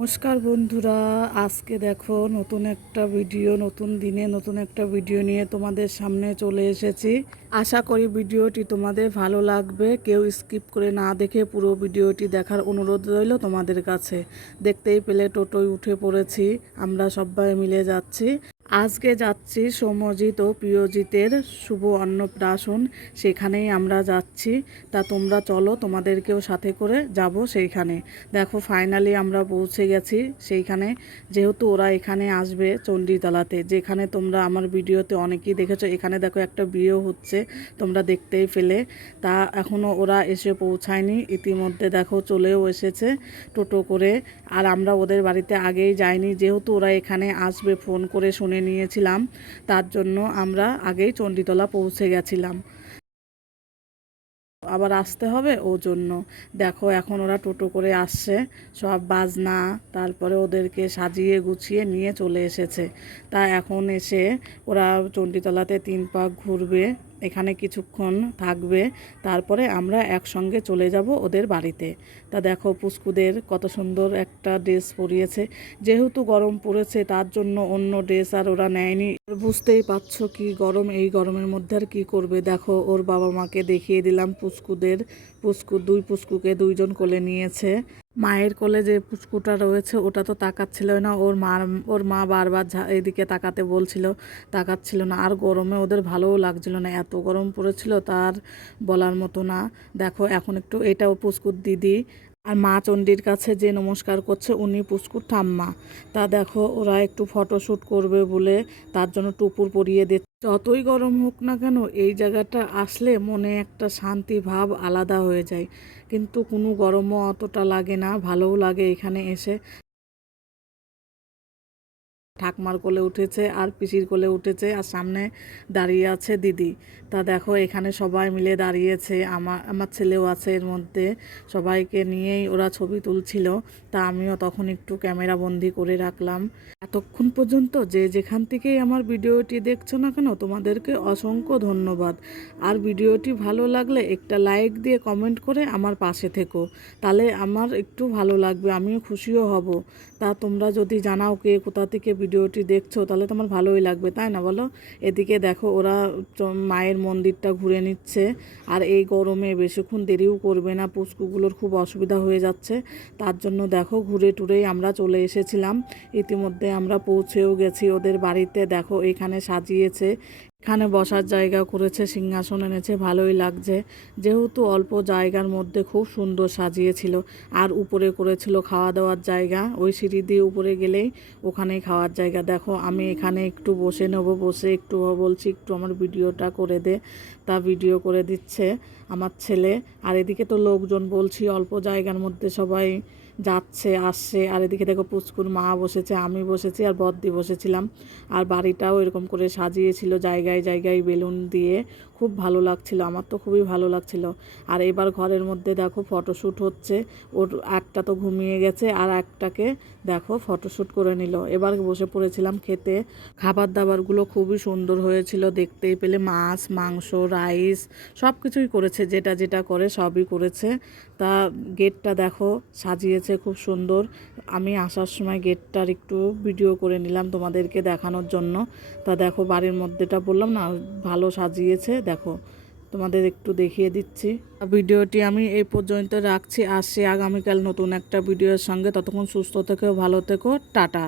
নমস্কার বন্ধুরা, আজকে দেখো নতুন একটা ভিডিও, নতুন দিনে নতুন একটা ভিডিও নিয়ে তোমাদের সামনে চলে এসেছি। আশা করি ভিডিওটি তোমাদের ভালো লাগবে। কেউ স্কিপ করে না দেখে পুরো ভিডিওটি দেখার অনুরোধ রইল তোমাদের কাছে। দেখতেই পেলে টোটোয় উঠে পড়েছি, আমরা সবাই মিলে যাচ্ছি। আজকে যাচ্ছি সৌম্যজিৎ ও প্রিয়জিতের শুভ অন্নপ্রাশন। সেখানেই আমরা যাচ্ছি। তা তোমরা চলো, তোমাদেরকেও সাথে করে যাব সেইখানে। দেখো ফাইনালি আমরা পৌঁছে গেছি সেইখানে। যেহেতু ওরা এখানে আসবে চণ্ডীতলাতে, যেখানে তোমরা আমার ভিডিওতে অনেকেই দেখেছ, এখানে দেখো একটা বিয়েও হচ্ছে, তোমরা দেখতেই পেলে। তা এখনও ওরা এসে পৌঁছায়নি, ইতিমধ্যে দেখো চলেও এসেছে টোটো করে। আর আমরা ওদের বাড়িতে আগেই যাইনি, যেহেতু ওরা এখানে আসবে, ফোন করে শুনে নিয়েছিলাম, তার জন্য আমরা আগেই চণ্ডীতলা পৌঁছে গেছিলাম। আবার আসতে হবে ও জন্য। দেখো এখন ওরা টোটো করে আসছে, সব বাজনা, তারপরে ওদেরকে সাজিয়ে গুছিয়ে নিয়ে চলে এসেছে। তা এখন এসে ওরা চণ্ডীতলাতে তিন পাক ঘুরবে। এখানে কিছুক্ষণ থাকবে, তারপরে আমরা একসঙ্গে চলে যাব ওদের বাড়িতে। তা দেখো পুস্কুদের কত সুন্দর একটা ড্রেস পরিয়েছে। যেহেতু গরম পড়েছে, তার জন্য অন্য ড্রেস আর ওরা নেয়নি। বুঝতেই পারছ কি গরম, এই গরমের মধ্যে আর কী করবে? দেখো ওর বাবা মাকে দেখিয়ে দিলাম পুস্কুদের পুস্কু দুই পুস্কুকে দুইজন কোলে নিয়েছে। মায়ের কোলে যে পুচকুটা রয়েছে, ওটা তো তাকাচ্ছিল না। ওর মার, ওর মা বারবার এদিকে তাকাতে বলছিল, তাকাচ্ছিল না। আর গরমে ওদের ভালোও লাগছিল না। এত গরম পড়েছিল, তার বলার মতো না। দেখো, এখন একটু এটাও পুচকুর দিদি আর মা চণ্ডীর কাছে যে নমস্কার করছে, উনি পুচকুর ঠাম্মা। তা দেখো, ওরা একটু ফটোশ্যুট করবে বলে তার জন্য টুপুর পরিয়ে দিচ্ছে। যতই গরম হোক না কেন, এই জায়গাটা আসলে মনে একটা শান্তি ভাব আলাদা হয়ে যায়। কিন্তু কোনো গরমও অতটা লাগে না, ভালোও লাগে এখানে এসে। ঠাকমার কোলে উঠেছে আর পিসির কোলে উঠেছে আর সামনে দাঁড়িয়ে আছে দিদি। তা দেখো, এখানে সবাই মিলে দাঁড়িয়েছে আমার আমার ছেলেও আছে এর মধ্যে। সবাইকে নিয়েই ওরা ছবি তুলছিল। তা আমিও তখন একটু ক্যামেরা বন্দি করে রাখলাম। এতক্ষণ পর্যন্ত যে যেখান থেকেই আমার ভিডিওটি দেখছ না কেন, তোমাদেরকে অসংখ্য ধন্যবাদ। আর ভিডিওটি ভালো লাগলে একটা লাইক দিয়ে কমেন্ট করে আমার পাশে থেকো। তাহলে আমার একটু ভালো লাগবে, আমিও খুশিও হব। তা তোমরা যদি জানাও কে কোথা থেকে ভিডিওটি দেখছ, তাহলে তোমার ভালোই লাগবে, তাই না বলো? এদিকে দেখো ওরা মায়ের মন্দিরটা ঘুরে নিচ্ছে। আর এই গরমে বেশিক্ষণ দেরিও করবে না, পুষ্কুগুলোর খুব অসুবিধা হয়ে যাচ্ছে। তার জন্য দেখো, ঘুরে টুরেই আমরা চলে এসেছিলাম। ইতিমধ্যে আমরা পৌঁছেও গেছি। ওদের বাড়িতে দেখো, এখানে সাজিয়েছে, এখানে বসার জায়গা করেছে, সিংহাসন এনেছে, ভালোই লাগছে। যেহেতু অল্প জায়গার মধ্যে খুব সুন্দর সাজিয়েছিল, আর উপরে করেছিল খাওয়া দাওয়ার জায়গা, ওই সিঁড়ি দিয়ে উপরে গেলেই ওখানেই খাওয়ার জায়গা। দেখো, আমি এখানে একটু বসে নেব, বসে একটু বলছি, একটু আমার ভিডিওটা করে দে। তা ভিডিও করে দিচ্ছে আমার ছেলে। আর এদিকে তো লোকজন বলছি, অল্প জায়গার মধ্যে সবাই যাচ্ছে, আসছে। আর এদিকে দেখো পুচকুর মা বসেছে, আমি বসেছি আর বদ্দি বসেছিলাম। আর বাড়িটাও এরকম করে সাজিয়েছিল, জায়গায় জায়গায় বেলুন দিয়ে। খুব ভালো লাগছিল, আমার তো খুবই ভালো লাগছিল। আর এবার ঘরের মধ্যে দেখো ফটোশ্যুট হচ্ছে, ওর একটা তো ঘুমিয়ে গেছে আর একটাকে দেখো ফটোশ্যুট করে নিল। এবার বসে পড়েছিলাম খেতে খাবার দাবারগুলো খুবই সুন্দর হয়েছিল, দেখতেই পেলে মাছ, মাংস, রাইস সব কিছুই করেছে, যেটা যেটা করে সবই করেছে। তা গেটটা দেখো সাজিয়েছে খুব সুন্দর, আমি আসার সময় গেটটার একটু ভিডিও করে নিলাম তোমাদেরকে দেখানোর জন্য। তা দেখো বাড়ির মধ্যেটা বললাম না, ভালো সাজিয়েছে দেখো, তোমাদের একটু দেখিয়ে দিচ্ছি। ভিডিওটি আমি এই পর্যন্ত রাখছি। আসছি আগামীকাল নতুন একটা ভিডিওর সঙ্গে। ততক্ষণ সুস্থ থেকো, ভালো থেকো। টাটা।